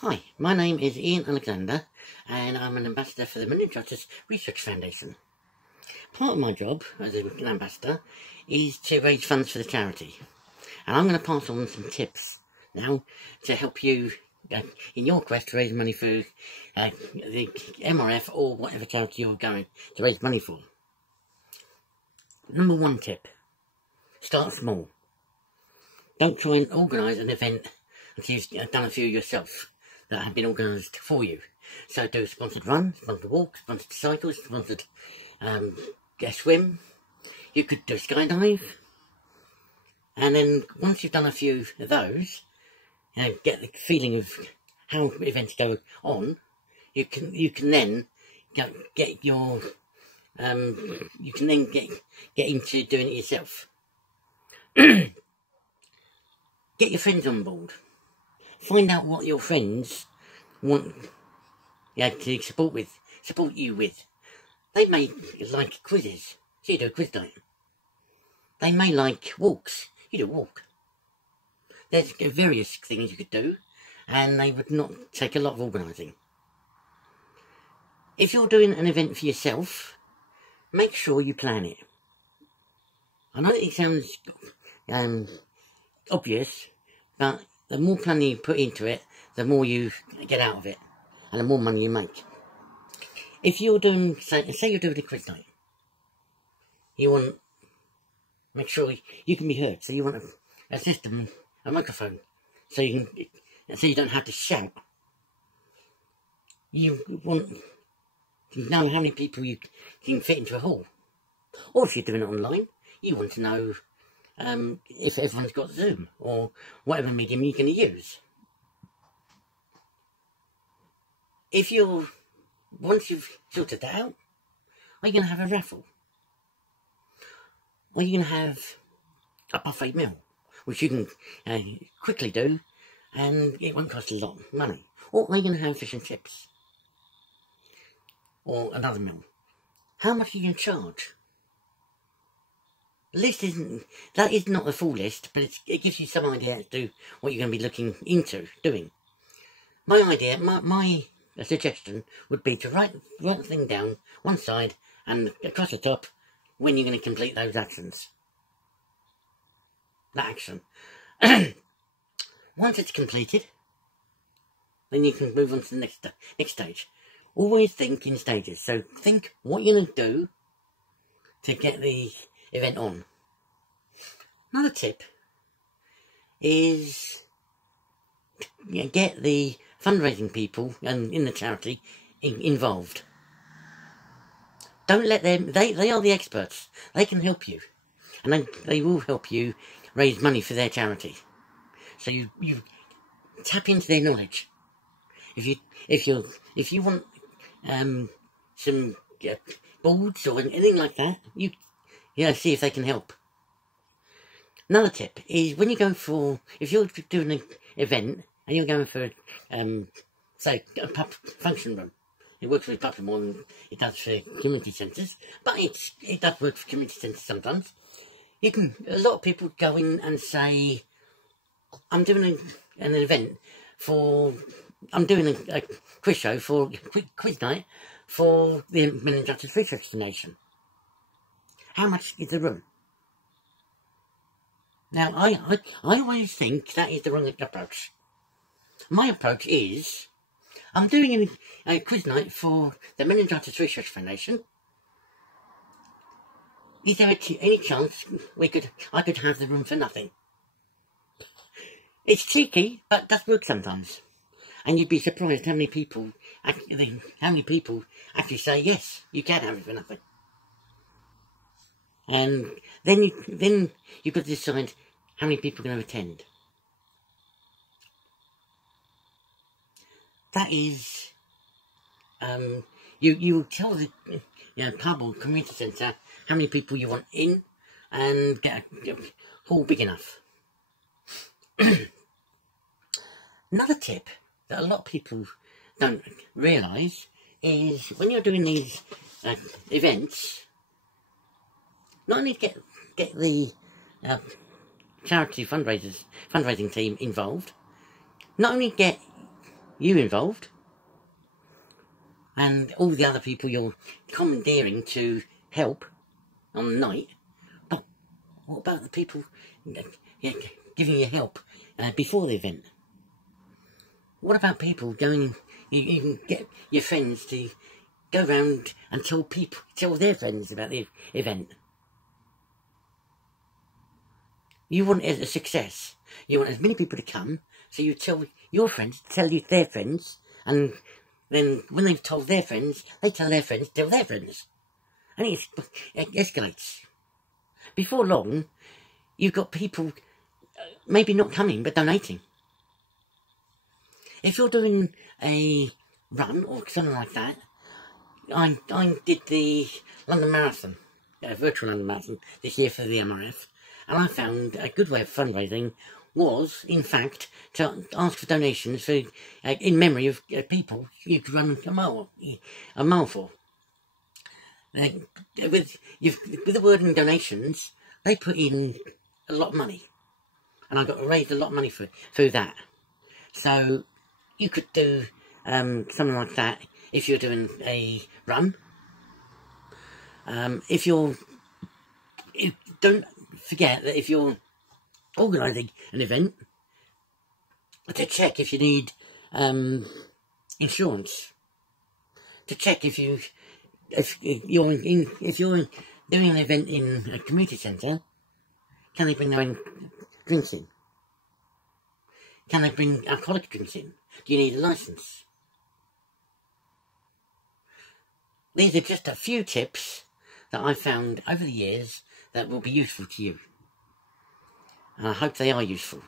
Hi, my name is Ian Alexander and I'm an ambassador for the Meningitis Research Foundation. Part of my job as an ambassador is to raise funds for the charity, and I'm going to pass on some tips now to help you in your quest to raise money for the MRF or whatever charity you're going to raise money for. Number one tip: start small. Don't try and organise an event until you've done a few yourself that have been organised for you. So do a sponsored run, sponsored walk, sponsored cycles, sponsored swim. You could do a skydive, and then once you've done a few of those, get the feeling of how events go on. You can then get your you can then get into doing it yourself. Get your friends on board. Find out what your friends want to support you with. They may like quizzes, so you do a quiz night. They may like walks, you do a walk. There's various things you could do, and they would not take a lot of organising. If you're doing an event for yourself, make sure you plan it. I know it sounds obvious, but the more planning you put into it, the more you get out of it, and the more money you make. If you're doing, say you're doing a quiz night, you want to make sure you can be heard, so you want a system, a microphone, so you don't have to shout. You want to know how many people you can fit into a hall, or if you're doing it online, you want to know if everyone's got Zoom or whatever medium you're going to use. Once you've sorted that out, are you going to have a raffle? Or are you going to have a buffet meal, which you can quickly do, and it won't cost a lot of money? Or are you going to have fish and chips? Or another meal? How much are you going to charge? The list that is not the full list, but it gives you some idea as to what you're going to be looking into doing. My idea, my suggestion would be to write the thing down one side and across the top when you're going to complete those actions. That action. Once it's completed, then you can move on to the next stage. Always think in stages. So think what you're going to do to get the event on. Another tip is get the fundraising people and in the charity involved. Don't let them, they are the experts. They can help you, and they will help you raise money for their charity. So you tap into their knowledge. If you want some boards or anything like that, you see if they can help. Another tip is when you go if you're doing an event and you're going for say a pub function room, it works with pubs more than it does for community centres, but it does work for community centres sometimes. A lot of people go in and say, I'm doing an event I'm doing a quiz show for quiz night for the Meningitis Research Foundation. How much is the room? Now, I always think that is the wrong approach. My approach is, I'm doing a quiz night for the Meningitis Research Foundation. Is there any chance I could have the room for nothing? It's cheeky, but it does work sometimes. And you'd be surprised how many people actually say, yes, you can have it for nothing. And then you've got to decide how many people are going to attend. That is, you tell the pub or community centre how many people you want in, and get a hall big enough. Another tip that a lot of people don't realise is when you're doing these events, not only get the charity fundraising team involved, not only get you involved, and all the other people you're commandeering to help on the night. But what about the people giving you help before the event? What about people going, you can get your friends to go round and tell their friends about the event. You want it a success. You want as many people to come, so you tell your friends to tell their friends, and then when they've told their friends, they tell their friends to tell their friends. And it escalates. Before long, you've got people maybe not coming, but donating. If you're doing a run or something like that, I did the London Marathon, virtual London Marathon, this year for the MRF, and I found a good way of fundraising was, in fact, to ask for donations for, in memory of people you could run a mile for. With the wording donations, they put in a lot of money, and I got raised a lot of money through that. So you could do something like that if you're doing a run. Don't forget that if you're organising an event, to check if you need insurance. To check if you're doing an event in a community centre, can they bring their own drinks in? Can they bring alcoholic drinks in? Do you need a licence? These are just a few tips that I've found over the years that will be useful to you. And I hope they are useful.